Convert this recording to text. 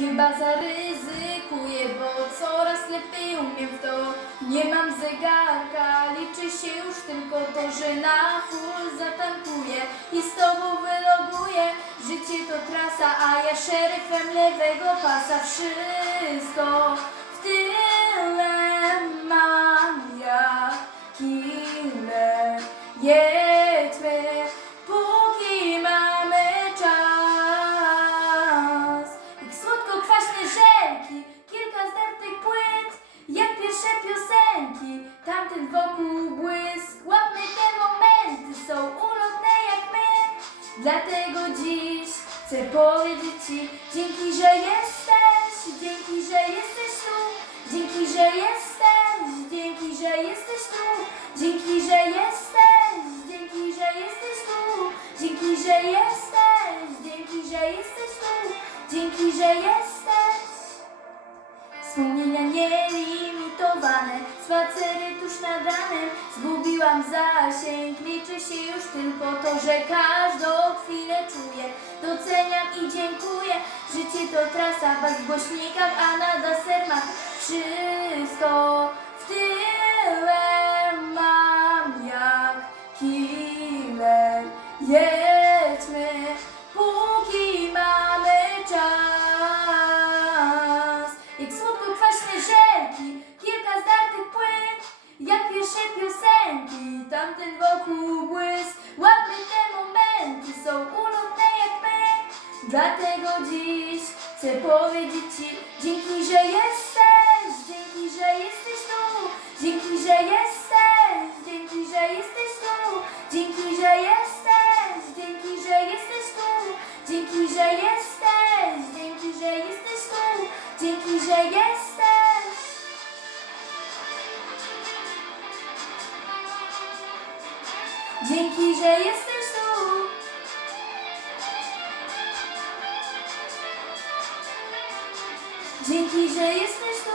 Chyba zaryzykuję, bo coraz lepiej umiem w to. Nie mam zegarka, liczy się już tylko to, że na full zatankuję i z tobą wyloguję. Życie to trasa, a ja szeryfem lewego pasa. Wszystko w tyle mam killer. Jedźmy, żelki, kilka zdartych płyt, jak pierwsze piosenki, tamten wokół błysk. Łapmy te momenty, są ulotne jak my. Dlatego dziś chcę powiedzieć Ci, dzięki, że jesteś, dzięki, że jesteś tu, dzięki, że jesteś, dzięki, że jesteś tu, dzięki, że jesteś, dzięki, że jesteś tu, dzięki, że jesteś, dzięki, że jesteś tu, dzięki, że jesteś. Nielimitowane, spacery tuż nad ranem. Zgubiłam zasięg, liczy się już tylko to, że każdą chwilę czuję Doceniam i dziękuję, życie to trasa, w głośnikach, a nada sermak Wszystko Dlatego dziś chcę powiedzieć Ci Dzięki, że jesteś, dzięki, że jesteś tu Dzięki, że jesteś, dzięki, że jesteś tu Dzięki, że jesteś, dzięki, że jesteś tu Dzięki, że jesteś, dzięki, że jesteś tu Dzięki, że jesteś. Dzięki, że jesteś Dzięki, że jesteś tu